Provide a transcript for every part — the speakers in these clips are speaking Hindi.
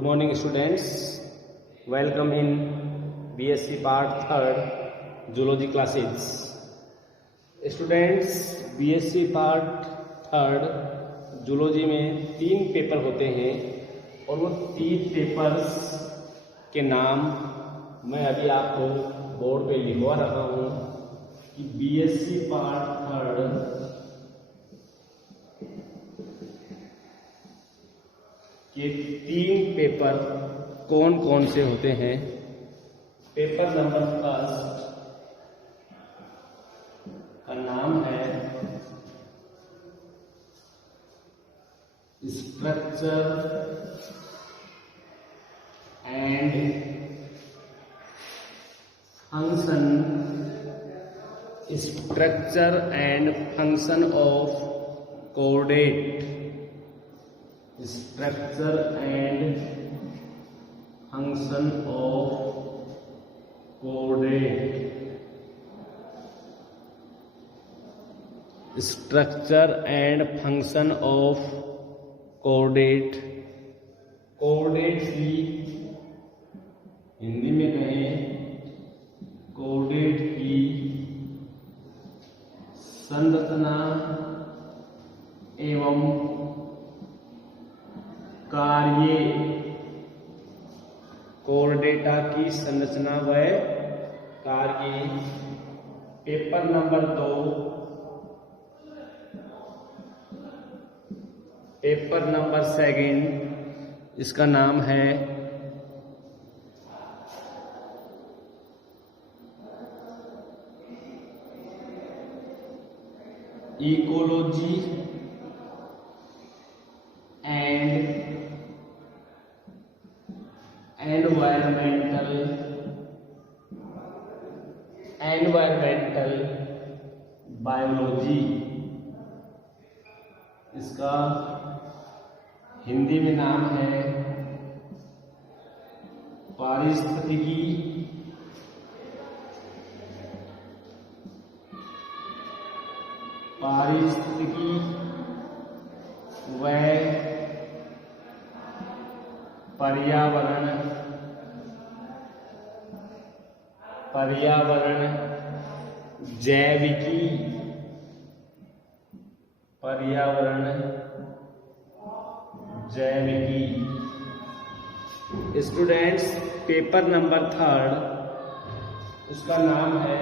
Good morning students, welcome in BSc part 3rd Zoology classes. Students, BSc part 3rd Zoology में 3 पेपर होते हैं और वो 3 पेपर्स के नाम मैं अभी आपको बोर्ड पे लिखवा रहा हूँ कि BSc पार्ट 3rd के 3 पेपर कौन कौन से होते हैं। पेपर नंबर 1 का नाम है structure and function, structure and function of coordinate, structure and function of coordinate, structure and function of coordinate. Coordinate की हिंदी में कहें कोऑर्डिनेट की संरचना एवं कार्य, कोऑर्डिनेटा की संरचना व कार्य। पेपर नंबर 2, पेपर नंबर 2 इसका नाम है इकोलॉजी एंड एनवायरमेंटल बायोलॉजी। इसका हिंदी में नाम है पारिस्थितिकी व पर्यावरण जैविकी, पर्यावरण जैविकी। स्टूडेंट्स, पेपर नंबर 3 उसका नाम है,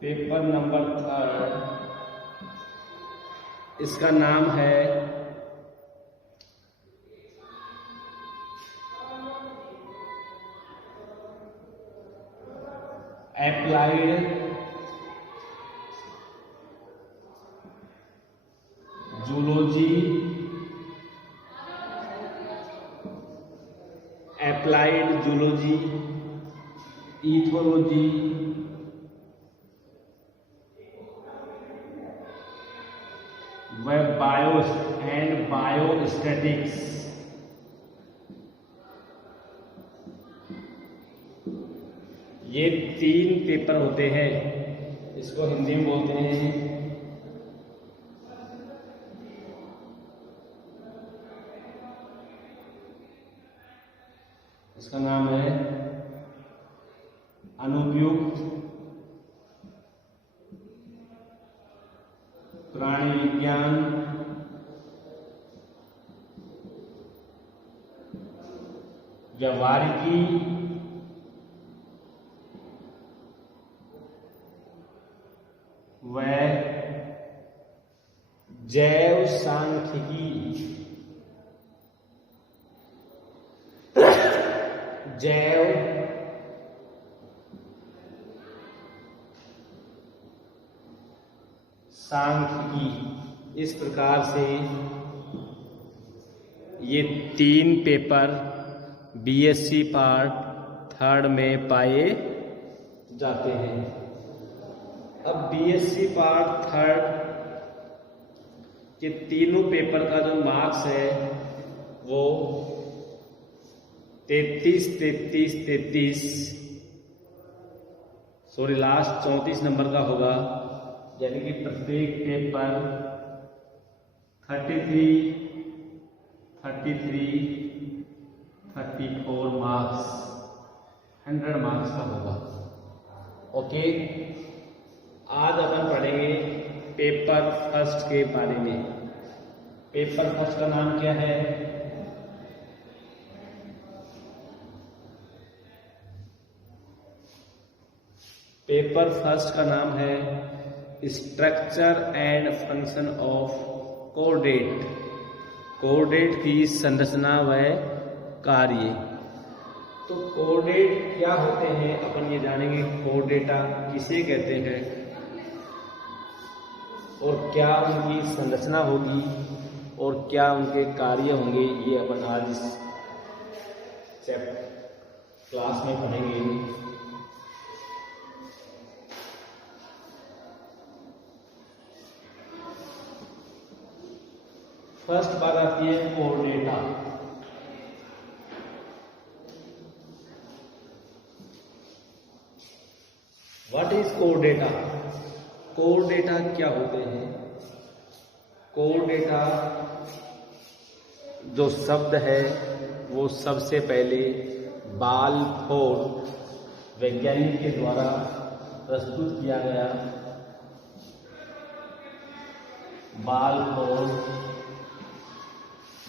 पेपर नंबर 3 इसका नाम है applied zoology, applied zoology, ethology व बायोस्टैटिक्स। ये 3 पेपर होते हैं, इसको हिंदी में बोलते हैं इसका नाम है अनुपयुक्त प्राणी विज्ञान, व्यवहारिकी व जैव सांख्यिकी। जैव सांख्यिकी। इस प्रकार से ये 3 पेपर BSc पार्ट 3rd में पाए जाते हैं। अब BSc पार्ट 3rd के तीनों पेपर का जो मार्क्स है वो 33 सॉरी लास्ट 34 नंबर का होगा, यानी कि प्रत्येक पेपर 33 33, 34 मार्क्स, 100 मार्क्स का होगा। ओके, आज अपन पढ़ेंगे पेपर फर्स्ट के बारे में। पेपर फर्स्ट का नाम क्या है? पेपर फर्स्ट का नाम है structure and function of coordinate. Coordinate की संरचना व कार्य। तो कोऑर्डिनेट क्या होते हैं अपन ये जानेंगे। कोऑर्डिनेटा किसे कहते हैं और क्या उनकी संरचना होगी और क्या उनके कार्य होंगे, ये अपन आज इस क्लास में पढ़ेंगे। फर्स्ट बात आती है कोऑर्डिनेटा। What is कोऑर्डिनेटा? कोऑर्डिनेटा क्या होते हैं? कोऑर्डिनेटा जो शब्द है वो सबसे पहले बाल्फोर वैज्ञानिक के द्वारा प्रस्तुत किया गया।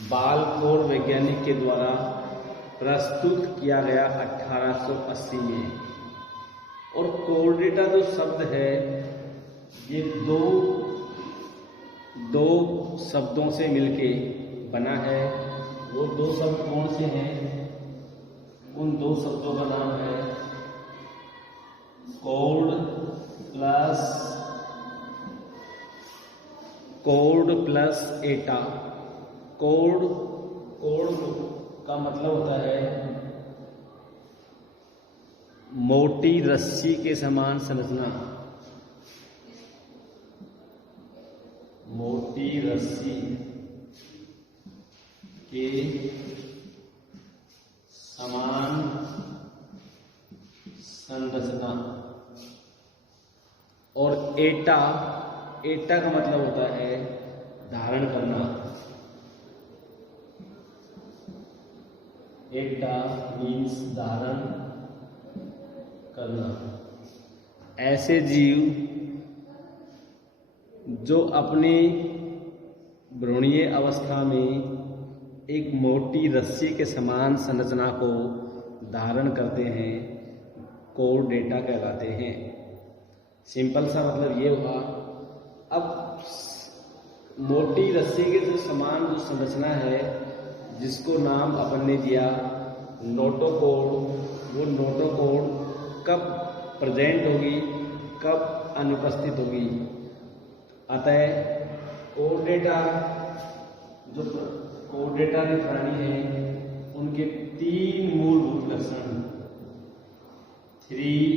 बाल्फोर वैज्ञानिक के द्वारा प्रस्तुत किया गया 1880 में। और कोऑर्डिनेटा जो शब्द है ये दो शब्दों से मिलके बना है। वो दो शब्द कौन से हैं? उन दो शब्दों का नाम है कोड प्लस एटा। कोड का मतलब होता है मोटी रस्सी के समान संरचना। मोटी रस्सी के समान संरचना। और एटा का मतलब होता है धारण करना। एटा मीन्स धारण करना। ऐसे जीव जो अपनी भ्रूणीय अवस्था में एक मोटी रस्सी के समान संरचना को धारण करते हैं, कोऑर्डिनेटा कहलाते हैं। सिंपल सा मतलब ये हुआ। अब मोटी रस्सी के जो समान जो संरचना है जिसको नाम अपन ने दिया नोटोकोड, वो नोटोकोड कब प्रेजेंट होगी, कब अनुपस्थित होगी। अतः कोऑर्डिनेटा जो कोऑर्डिनेटा के प्राणी हैं उनके तीन मूलभूत लक्षण, 3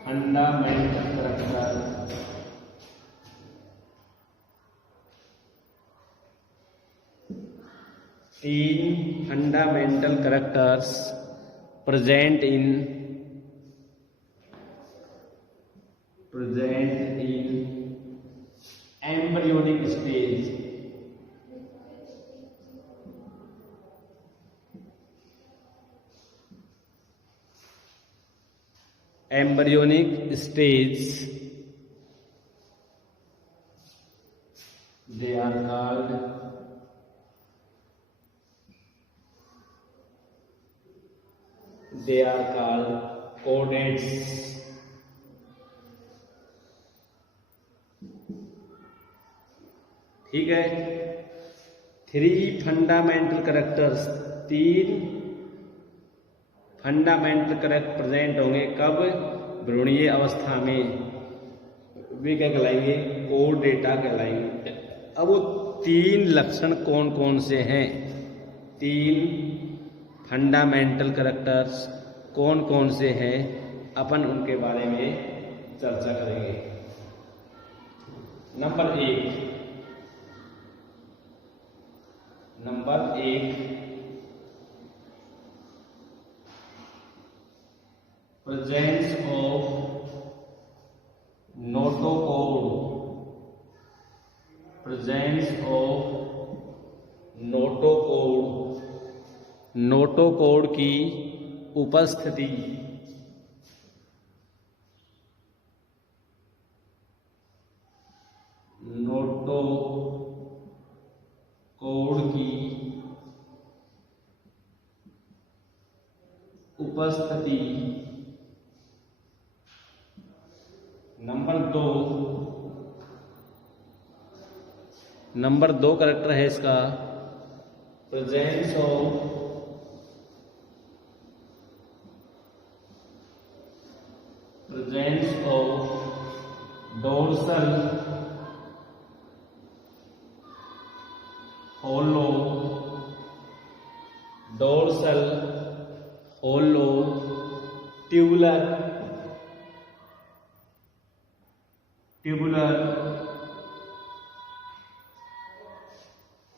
फंडामेंटल कैरेक्टर, तीन fundamental characters present in embryonic stage। embryonic stage they are called coordinates। ठीक है। 3 fundamental characters, 3 fundamental character present होंगे कब? भ्रूणीय अवस्था में। वे क्या कहलाएंगे? कोऑर्डिनेटा कहलाएंगे। अब वो 3 लक्षण कौन कौन से हैं? 3 फंडामेंटल कैरेक्टर्स कौन कौन से हैं, अपन उनके बारे में चर्चा करेंगे। Number 1 presence of notochord, presence of notochord की उपस्थिति, नोटोकॉर्ड की उपस्थिति। नंबर दो कैरेक्टर है इसका presence of dorsal hollow tubular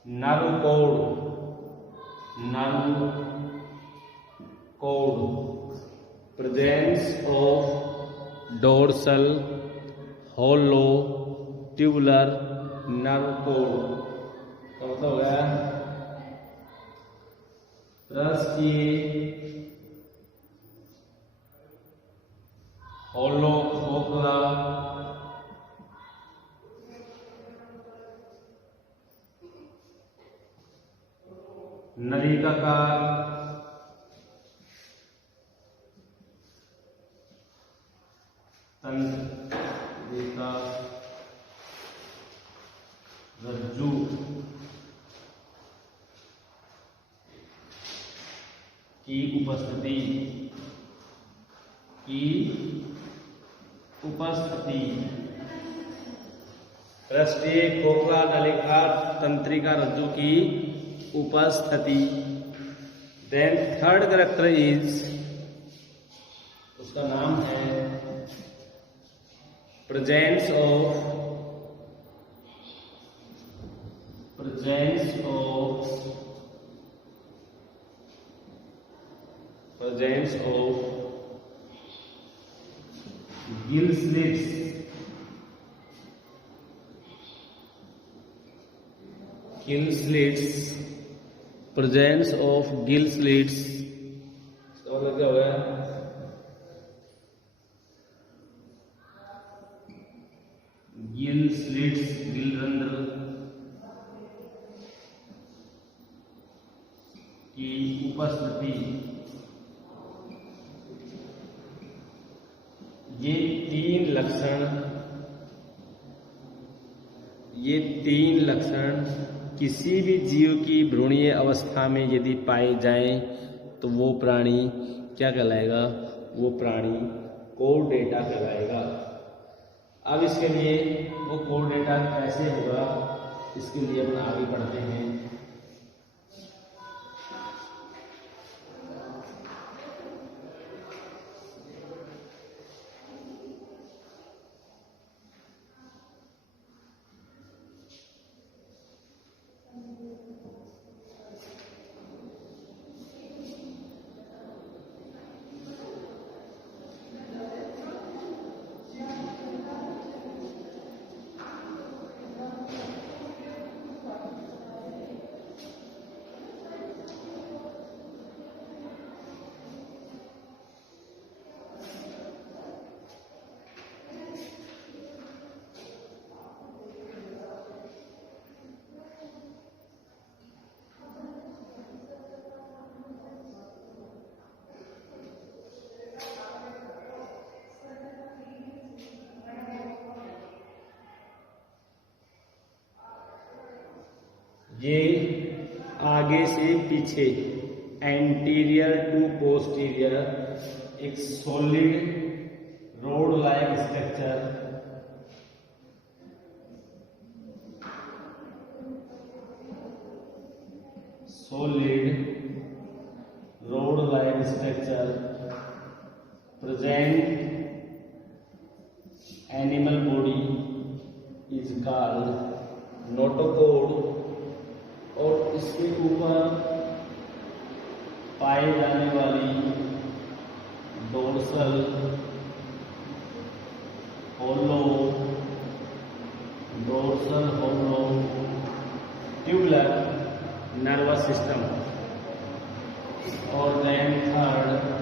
nerve cord, presence of dorsal hollow tubular nerve cord. तो हो गया पृष्ठीय होलो खोखला नलिकाकार तंत्रिका रज्जु की उपस्थिति पृष्ठीय खोखला नलिकाकार तंत्रिका रज्जु की उपस्थिति। देन थर्ड कैरेक्टर इज, उसका नाम है presence of gill slits, presence of gill slits. इसका मतलब क्या हो गया? गिल स्लिट्स, गिल रंध्र की उपस्थिति। ये तीन लक्षण किसी भी जीव की भ्रूणीय अवस्था में यदि पाए जाएं तो वो प्राणी क्या कहलाएगा? वो प्राणी कोर्डेटा कहलाएगा। अब इसके लिए वो कोर्डेटा कैसे होगा, इसके लिए अपन आगे बढ़ते हैं। ये आगे से पीछे एंटीरियर टू पोस्टीरियर एक solid rod like structure present animal body is called notochord और इसके ऊपर पाई जाने वाली dorsal hollow tubular nervous system. और then third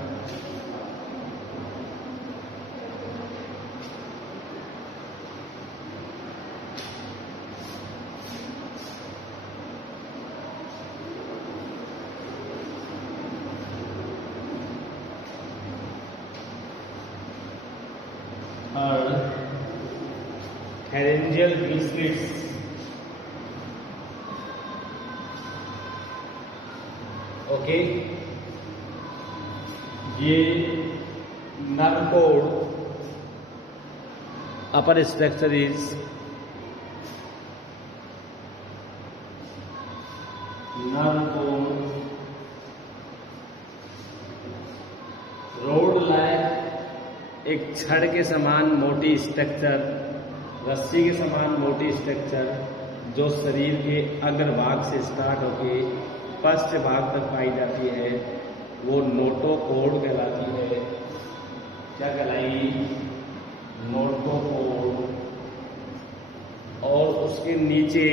pharyngeal slits। Okay, ये nerve cord upper structure is nerve cord rod like, एक छड़ के समान मोटी स्ट्रक्चर, रस्सी के समान मोटी स्ट्रक्चर जो शरीर के अग्रभाग से स्टार्ट होके पश्च भाग तक पाई जाती है, वो नोटोकॉर्ड कहलाती है। क्या कहलाएगी? नोटोकॉर्ड। और उसके नीचे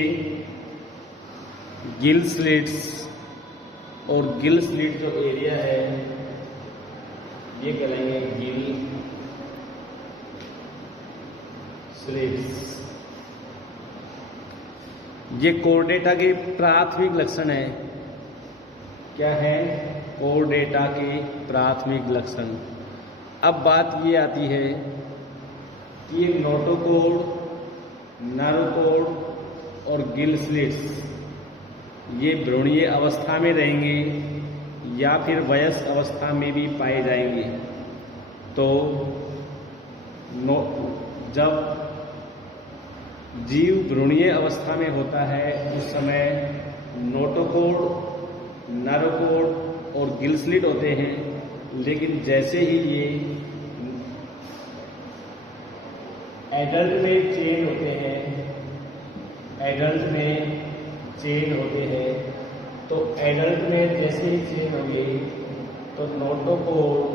गिल स्लिट्स, और गिल स्लिट जो एरिया है ये कहलाएंगे गिल स्लिट्स। ये कोर्डेटा के प्राथमिक लक्षण है। क्या है? कोर्डेटा के प्राथमिक लक्षण। अब बात ये आती है कि ये नोटोकॉर्ड, नर्वकॉर्ड और गिल स्लिट्स ये भ्रूणीय अवस्था में रहेंगे या फिर वयस्क अवस्था में भी पाए जाएंगे। तो जब जीव भ्रूणीय अवस्था में होता है उस समय नोटोकॉर्ड, नर्वकॉर्ड और गिल स्लिट होते हैं, लेकिन जैसे ही ये एडल्ट में चेंज होते हैं, एडल्ट में चेंज होते हैं, तो एडल्ट में जैसे ही चेंज होंगे तो नोटोकॉर्ड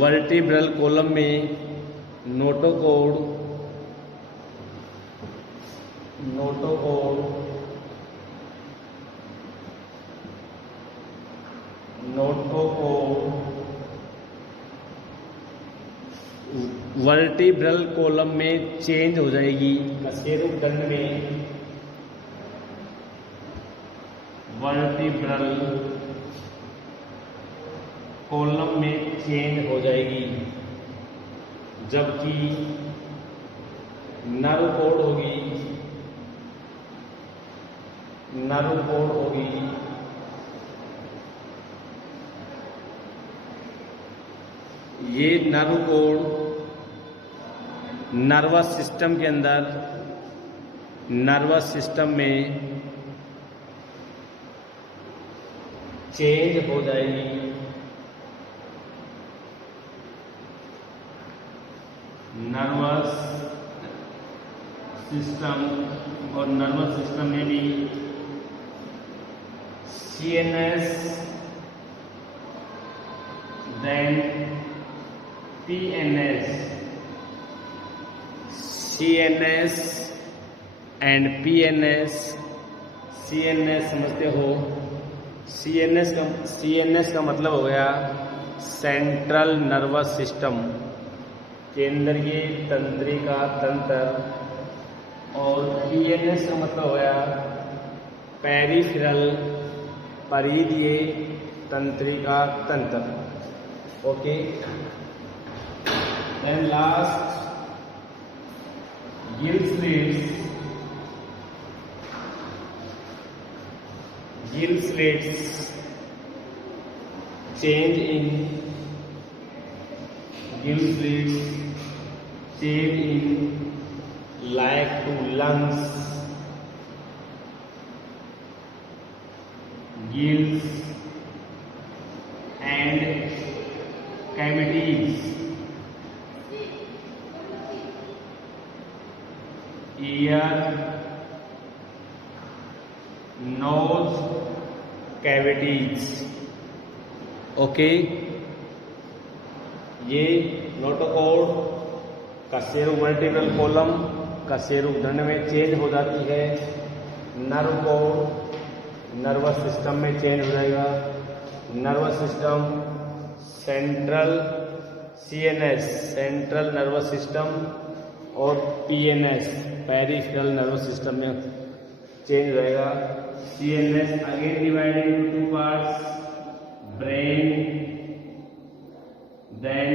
वर्टिब्रल कॉलम में नोटोकॉर्ड वर्टिब्रल कॉलम में चेंज हो जाएगी। कशेरुकदंड में वर्टिब्रल कॉलम में चेंज हो जाएगी, जबकि नर्वकॉर्ड होगी ये नर्वकॉर्ड नर्वस सिस्टम के अंदर, नर्वस सिस्टम में चेंज हो जाएगी। नर्वस सिस्टम, और नर्वस सिस्टम में भी CNS, then PNS, CNS and PNS। CNS समझते हो? CNS का मतलब हो गया सेंट्रल नर्वस सिस्टम, केंद्रीय तंत्रिका तंत्र। और PNS का मतलब हो गया पेरिफेरल, परिधीय तंत्रिका तंत्र। Okay, then last gill slits. Gill slits change in like to lungs, gills and cavities, ear, nose cavities। Okay, ये नोटोकॉर्ड का सेरोवर्टिब्रल कॉलम कशेरुकदंड में चेंज हो जाती है, नर्व कोड नर्वस सिस्टम में चेंज हो जाएगा। Nervous system central CNS central nervous system और PNS पेरिफेरल नर्वस सिस्टम में चेंज हो जाएगा। CNS again divided into 2 parts, brain, then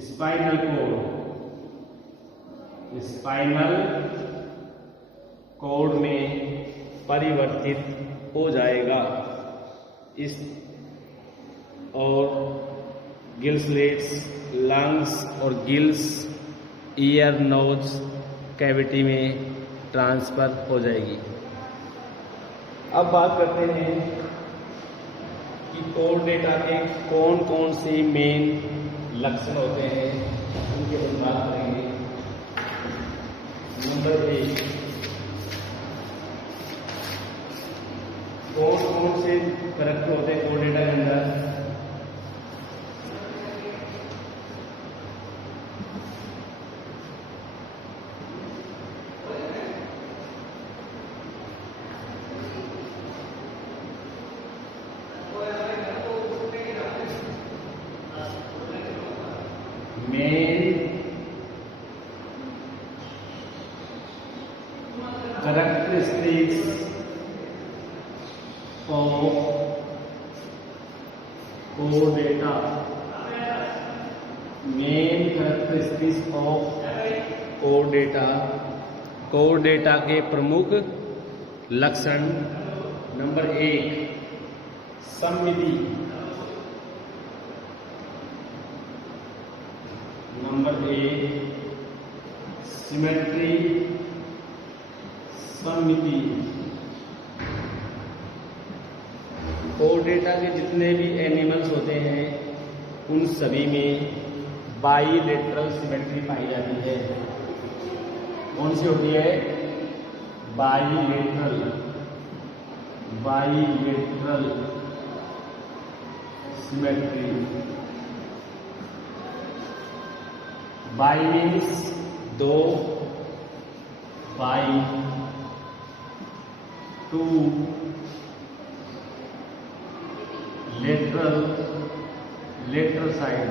spinal cord में परिवर्तित हो जाएगा। इस और गिल्स, लंग्स और गिल्स, ईयर, नोज कैविटी में ट्रांसफर हो जाएगी। अब बात करते हैं कि कोर डेटा के कौन कौन से मेन लक्षण होते हैं, उनके बारे में बात करेंगे। नंबर 1, कौन कौन से करैक्टर होते हैं कोर डेटा के अंदर। Main characteristics of core data, main characteristics of core data, core data के प्रमुख लक्षण। नंबर 1, सममिति। नंबर 1, सिमेट्री, सममिति। कोर डेटा के जितने भी एनिमल्स होते हैं उन सभी में बाईलेटरल सिमेट्री पाई जाती है। कौन सी होती है? Bilateral symmetry. By means 2, by 2, lateral side.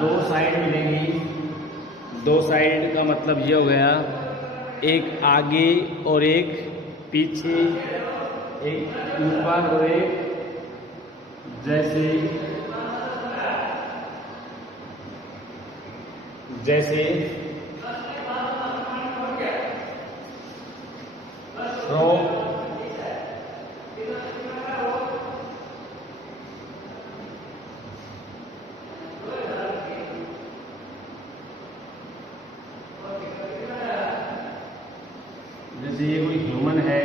2 side मिलेंगी। 2 साइड का मतलब ये हो गया, एक आगे और एक पीछे, एक ऊपर और एक जैसे फ्रॉग, जैसे ये कोई ह्यूमन है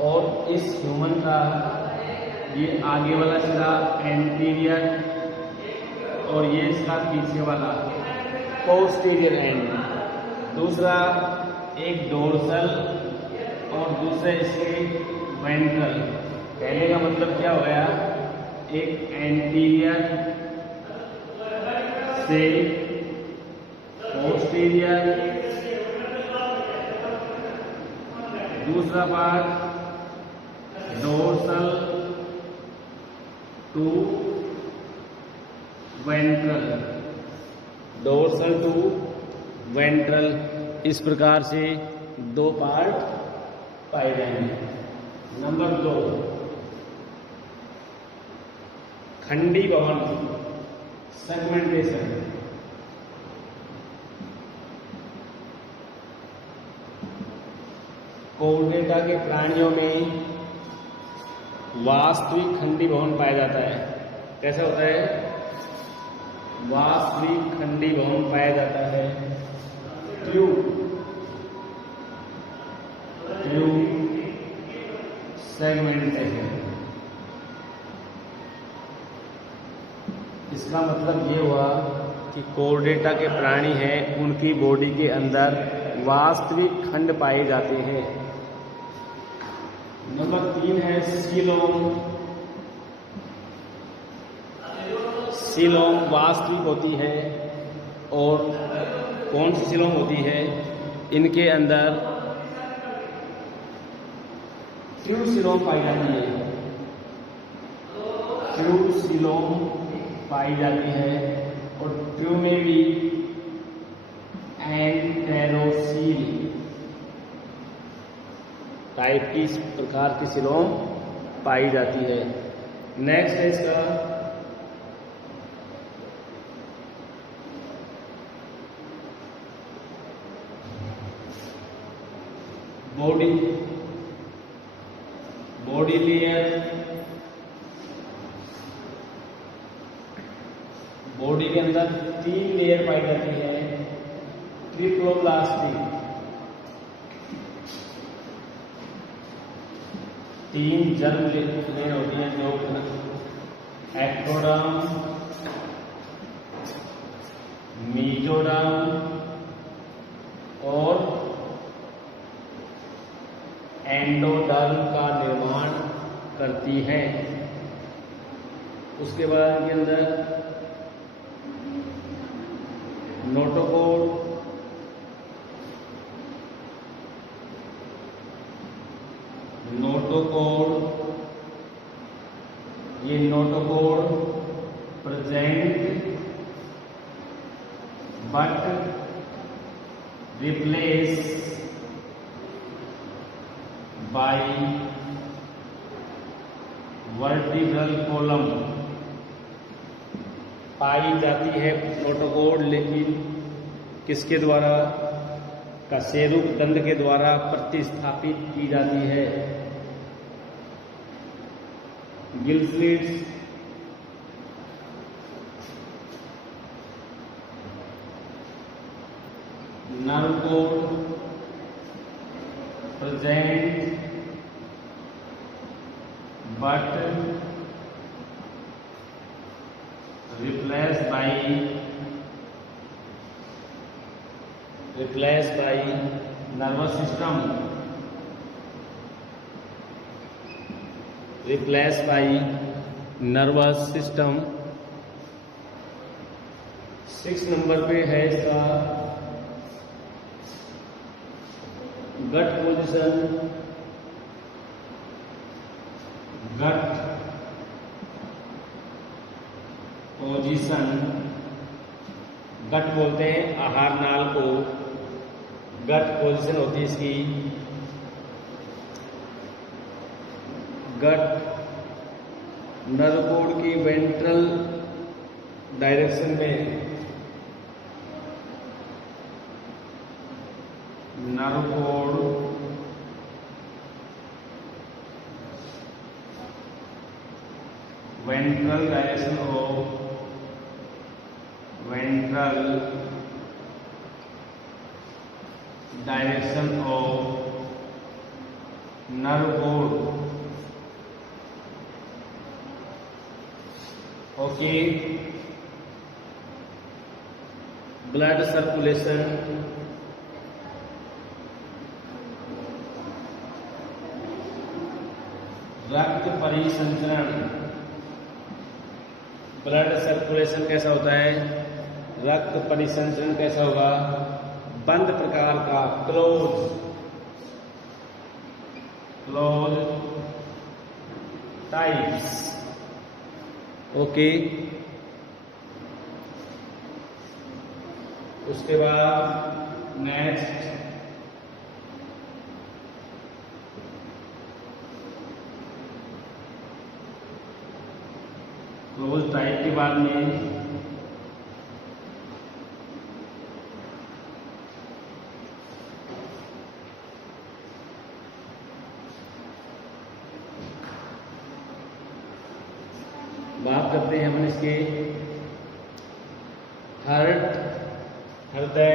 और इस ह्यूमन का ये आगे वाला सिरा एंटीरियर और ये इसका पीछे वाला पोस्टीरियर एंड। दूसरा एक डोर्सल और दूसरे इसके वेंट्रल। पहले का मतलब क्या हो गया, एक एंटीरियर से पोस्टीरियर, दूसरा part dorsal to ventral, dorsal to ventral. इस प्रकार से 2 पार्ट पाए जाएंगे। नंबर 2, खंडी भवन, सेगमेंटेशन। कोर डेटा के प्राणियों में वास्तविक खंडी भवन पाया जाता है। कैसा होता है? वास्तविक खंडी भवन पाया जाता है। Tube segmentation. इसका मतलब ये हुआ कि कोर डेटा के प्राणी हैं, उनकी बॉडी के अंदर वास्तविक खंड पाए जाते हैं। नंबर 3 है सीलोम। सीलोंग वास्तविक होती है और कौन सी सीलोंग होती है? इनके अंदर ट्रू सीलोंग पाई जाती है, ट्रू सीलोंग पाई जाती है और ट्रू में भी एंटेरोसील टाइप की इस प्रकार की सीलोंग पाई जाती है। नेक्स्ट है इसका बॉडी लेयर। बॉडी के अंदर 3 लेयर पाई जाती है, ट्रिप्लोब्लास्टिक, 3 जर्म लेयर होती हैं जो एक्टोडर्म, मेसोडर्म और एंडोडर्म का निर्माण करती है। उसके बाद इनके अंदर नोटोकोड, ये notochord present but replace by vertebral column पाई जाती है नोटोकोड, लेकिन किसके द्वारा? कशेरुक दंड के द्वारा प्रतिस्थापित की जाती है। Gill slits, nerve code present but replaced by nervous system, replaced by nervous system। 6 number पे है इसका गट पोजीशन। गट बोलते हैं आहार नाल को, गट पोजीशन होती है इसकी। गट नर्व कोड की वेंट्रल डायरेक्शन में, nerve code ventral direction of nerve cord। Okay, blood circulation, रक्त परिसंचरण। ब्लड सर्कुलेशन कैसा होता है? रक्त परिसंचरण कैसा होगा? बंद प्रकार का, क्लोज टाइप्स। ओके, उसके बाद नेक्स्ट क्लोज टाइप के बाद में बात करते हैं हम इसके हृदय,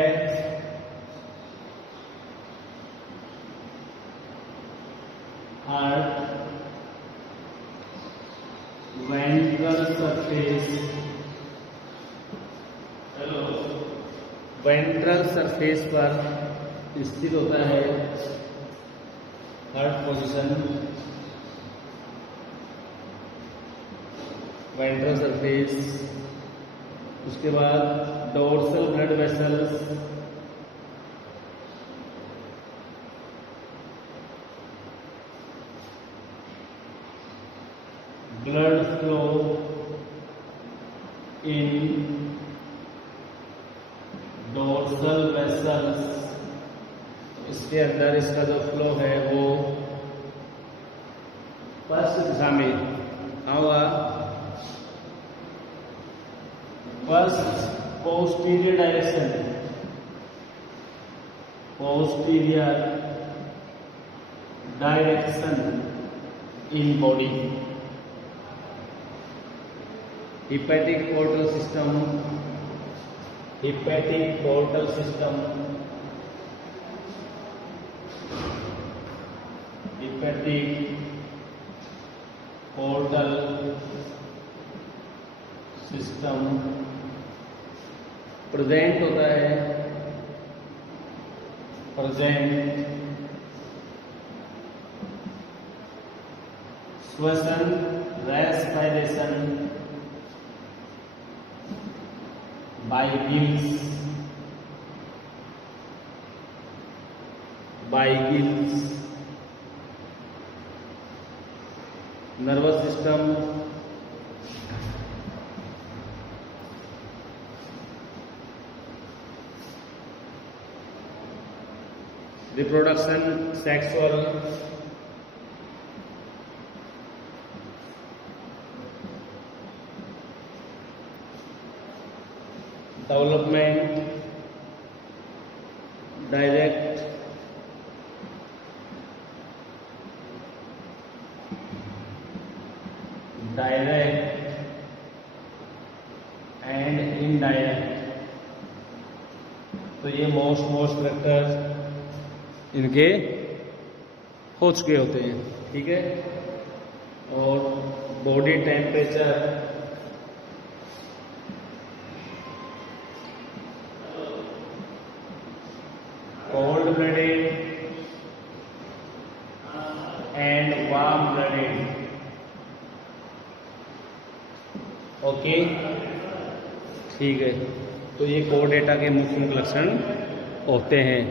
वेंट्रल सरफेस, वेंट्रल सरफेस पर स्थित होता है हार्ट पोजीशन। वेंट्रल सरफेस उसके बाद dorsal blood vessels, blood flow in dorsal vessels, इसके अंदर इसका जो फ्लो है वो फर्स्ट दिशा में होगा, first posterior direction, posterior direction in body, hepatic portal system, hepatic portal system, hepatic portal system present होता है, प्रेजेंट श्वसन respiration by gills, nervous system, reproduction, sexual, development, direct, and indirect। तो ये मोस्ट करेक्टर इनके हो चुके होते हैं, ठीक है। और body temperature, cold blooded and warm blooded, okay, ठीक है। तो ये कोर डेटा के मुख्य लक्षण होते हैं।